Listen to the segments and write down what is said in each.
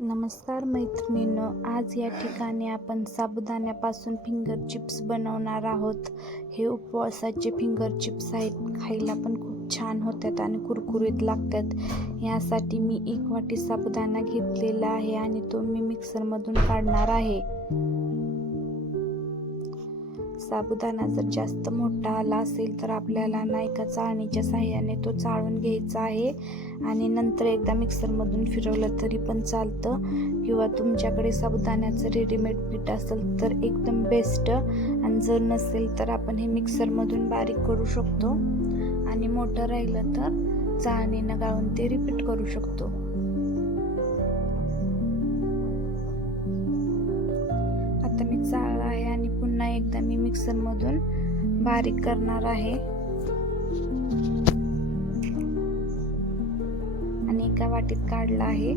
नमस्कार मैत्रिणींनो आज या ठिकाणी आपण साबुदाण्यापासून फिंगर चिप्स बनवणार आहोत. हे उपवासाचे फिंगर चिप्स आहेत. खायला पण खूप छान होतात आणि कुरकुरीत लागतात. यासाठी मी एक वाटी साबुदाणा घेतलेला आहे आणि तो मी मिक्सरमधून काढणार आहे. साबुदाणा जर जास्त मोठा आला असेल तर आपल्याला ना एका चाळणीच्या साह्याने तो चाळून घ्यायचा आहे. आणि नंतर एकदा मिक्सरमधून फिरवलं तरी पण चालतं. किंवा तुमच्याकडे साबुदाण्याचं रेडीमेड पीठ असेल तर एकदम बेस्ट आणि जर नसेल तर आपण हे मिक्सरमधून बारीक करू शकतो. आणि मोठं राहिलं तर चाळणीनं गाळून ते रिपीट करू शकतो. आता मी चाळलं पुन्हा एकदा मी मिक्सरमधून बारीक करणार आहे. आणि एका वाटीत काढला आहे.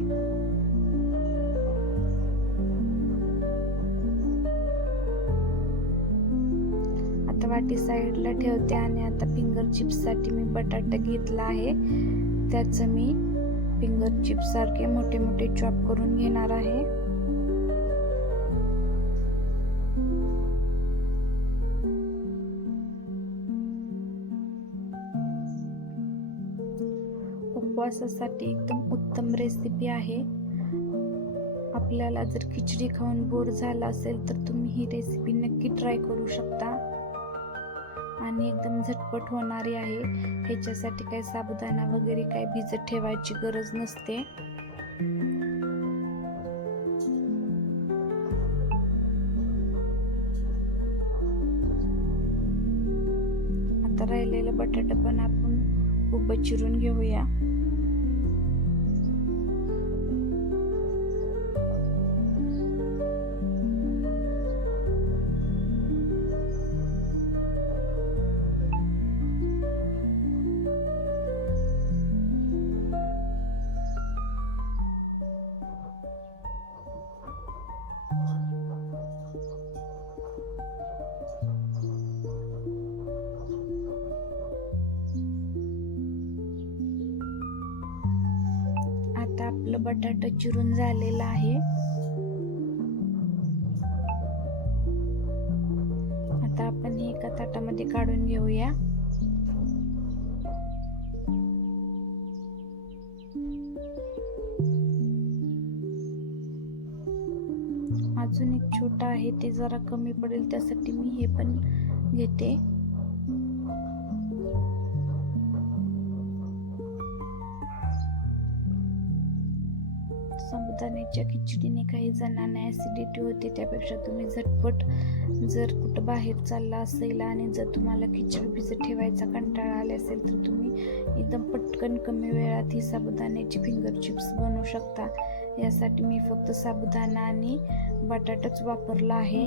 आता वाटी साईडला ठेवते आणि आता फिंगर चिप्ससाठी मी बटाटा घेतला आहे. त्याचं मी फिंगर चिप्स सारखे मोठे मोठे चॉप करून घेणार आहे. उपवासासाठी एकदम उत्तम रेसिपी आहे. आपल्याला जर खिचडी खाऊन बोर झाला असेल तर तुम्ही ही रेसिपी नक्की ट्राय करू शकता. आणि एकदम झटपट होणारी आहे. ह्याच्यासाठी काही साबुदाणा वगैरे काही भिजत ठेवायची गरज नसते. आता राहिलेलं बटाटा पण आपण उभं चिरून घेऊया. आपलं बटाटा चिरून झालेलं आहे. आता आपण हे एका ताटामध्ये काढून घेऊया. अजून एक छोटा आहे ते जरा कमी पडेल त्यासाठी मी हे पण घेते. साबुदाण्याच्या खिचडीने काही जणांना ॲसिडिटी होते त्यापेक्षा तुम्ही झटपट जर कुठं बाहेर चालला असेल आणि जर तुम्हाला खिचडी भिजत ठेवायचा कंटाळा आला असेल तर तुम्ही एकदम पटकन कमी वेळात ही साबुदाण्याची फिंगर चिप्स बनवू शकता. यासाठी मी फक्त साबुदाणा आणि बटाटाच वापरला आहे.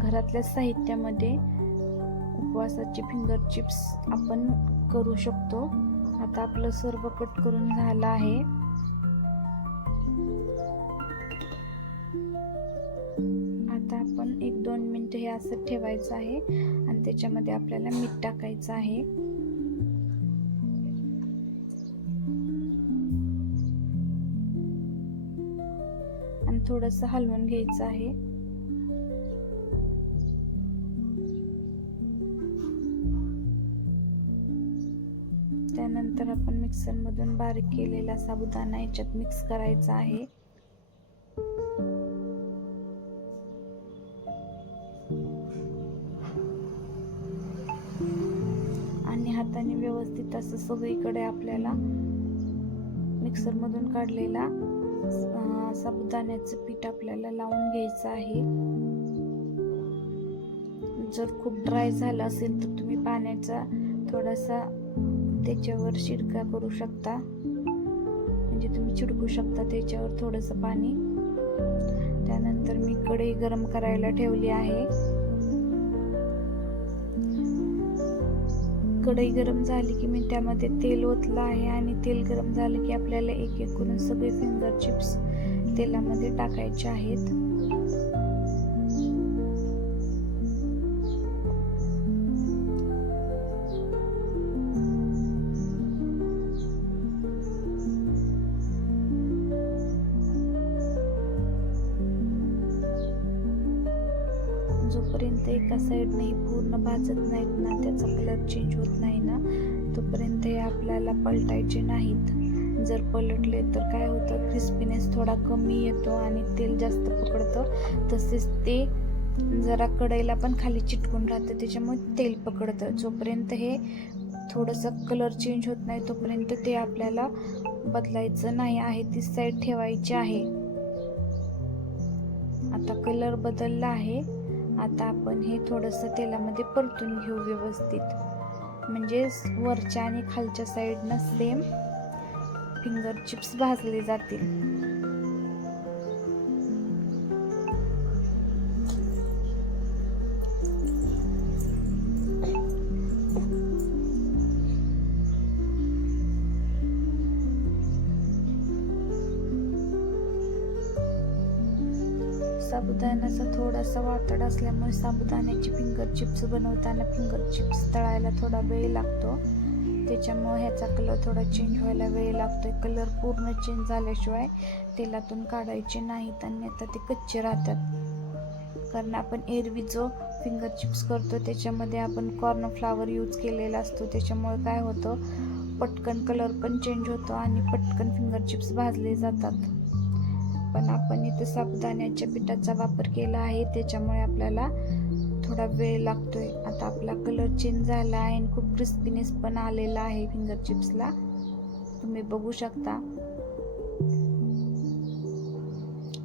घरातल्या साहित्यामध्ये उपवासाचे फिंगर चिप्स आपण करू शकतो. आता आपलं सर्व कट करून झालं आहे. असं ठेवायचं आहे. आणि त्याच्यामध्ये आपल्याला मीठ टाकायचं आहे. आणि थोडंसं हलवून घ्यायचं आहे. त्यानंतर आपण मिक्सरमधून बारीक केलेला साबुदाणा याच्यात मिक्स करायचा आहे. आणि व्यवस्थित असं सगळीकडे आपल्याला मिक्सरमधून काढलेला साबुदाण्याचं पीठ आपल्याला लावून घ्यायचं आहे. जर खूप ड्राय झालं असेल तर तुम्ही पाण्याचा थोडासा त्याच्यावर शिडका करू शकता. म्हणजे तुम्ही चिडकू शकता त्याच्यावर थोडंसं पाणी. त्यानंतर मी कढई गरम करायला ठेवली आहे. कढई गरम झाली की मी त्यामध्ये तेल ओतलं आहे आणि तेल गरम झालं की आपल्याला एक एक करून सगळे फिंगर चिप्स तेलामध्ये टाकायचे आहेत. जोपर्यंत एका साईडने पूर्ण भाजत नाहीत ना त्याचा कलर चेंज होत नाही ना तोपर्यंत हे आपल्याला पलटायचे नाहीत. जर पलटले तर काय होतं? क्रिस्पीनेस थोडा कमी येतो आणि तेल जास्त पकडतं. तसेच ते जरा कढईला पण खाली चिटकून राहतं त्याच्यामुळे तेल पकडतं. जोपर्यंत हे थोडंसं कलर चेंज होत नाही तोपर्यंत ते आपल्याला बदलायचं नाही आहे ती साईड ठेवायची आहे. आता कलर बदलला आहे. आता आपण हे थोडंसं तेलामध्ये परतून घेऊ व्यवस्थित. म्हणजे वरच्या आणि खालच्या साईडनं सेम फिंगर चिप्स भाजले जातील. साबुदाण्याचा थोडासा वातड असल्यामुळे साबुदाण्याची फिंगर चिप्स बनवताना फिंगर चिप्स तळायला थोडा वेळ लागतो. त्याच्यामुळे ह्याचा कलर थोडा चेंज व्हायला वेळ लागतो कलर पूर्ण चेंज झाल्याशिवाय तेलातून काढायचे नाहीत आणि आता ते कच्चे राहतात. कारण आपण एरवी जो फिंगर चिप्स करतो त्याच्यामध्ये आपण कॉर्न फ्लावर यूज केलेला असतो. त्याच्यामुळे काय होतं पटकन कलर पण चेंज होतो आणि पटकन फिंगर चिप्स भाजले जातात. पण आपण इथे साबुदाण्याच्या पिठाचा वापर केला आहे त्याच्यामुळे आपल्याला थोडा वेळ लागतोय. आता आपला कलर चेंज झाला आहे आणि खूप क्रिस्पीनेस पण आलेला आहे फिंगर चिप्सला तुम्ही बघू शकता.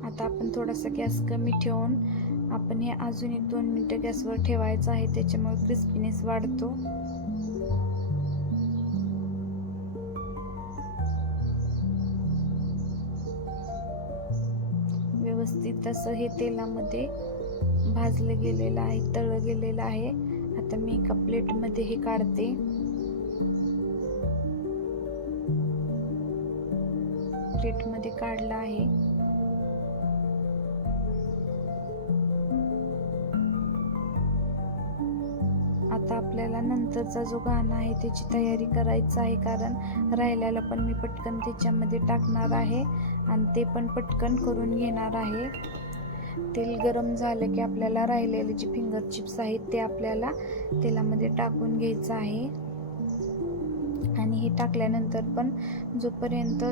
आता आपण थोडासा गॅस कमी ठेवून आपण हे अजून एक दोन मिनटं गॅसवर ठेवायचं आहे त्याच्यामुळे क्रिस्पीनेस वाढतो. व्यवस्थित असं हे तेलामध्ये भाजलं गेलेलं आहे तळ गेलेलं आहे. आता मी एका प्लेटमध्ये हे काढते. प्लेटमध्ये काढलं आहे. आता आपल्याला नंतरचा जो गाणं आहे त्याची तयारी करायचं आहे कारण राहिल्याला पण मी पटकन त्याच्यामध्ये टाकणार आहे आणि ते पण पटकन करून घेणार आहे. तेल गरम झालं की आपल्याला राहिलेले जे फिंगर चिप्स आहेत ते आपल्याला तेलामध्ये टाकून घ्यायचं आहे. आणि हे टाकल्यानंतर पण जोपर्यंत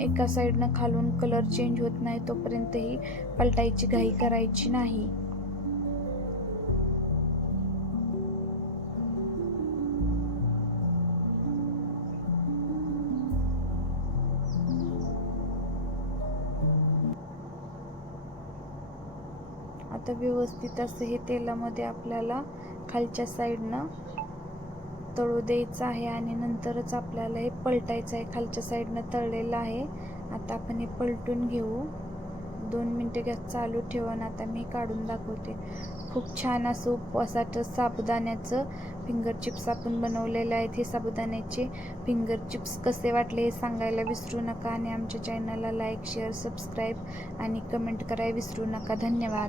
एका साईडनं खालून कलर चेंज होत नाही तोपर्यंत ही पलटायची घाई करायची नाही. आता व्यवस्थित असं हे तेलामध्ये आपल्याला खालच्या साईडनं तळू द्यायचं आहे आणि नंतरच आपल्याला हे पलटायचं आहे. खालच्या साईडनं तळलेलं आहे. आता आपण हे पलटून घेऊ. दोन मिनटं गॅस चालू ठेवून आता मी काढून दाखवते. खूप छान असं उपवासाचं साबुदाण्याचं फिंगर चिप्स आपण बनवलेले आहेत. हे साबुदाण्याचे फिंगर चिप्स कसे वाटले हे सांगायला विसरू नका आणि आमच्या चॅनलला लाईक शेअर सबस्क्राईब आणि कमेंट करायला विसरू नका. धन्यवाद.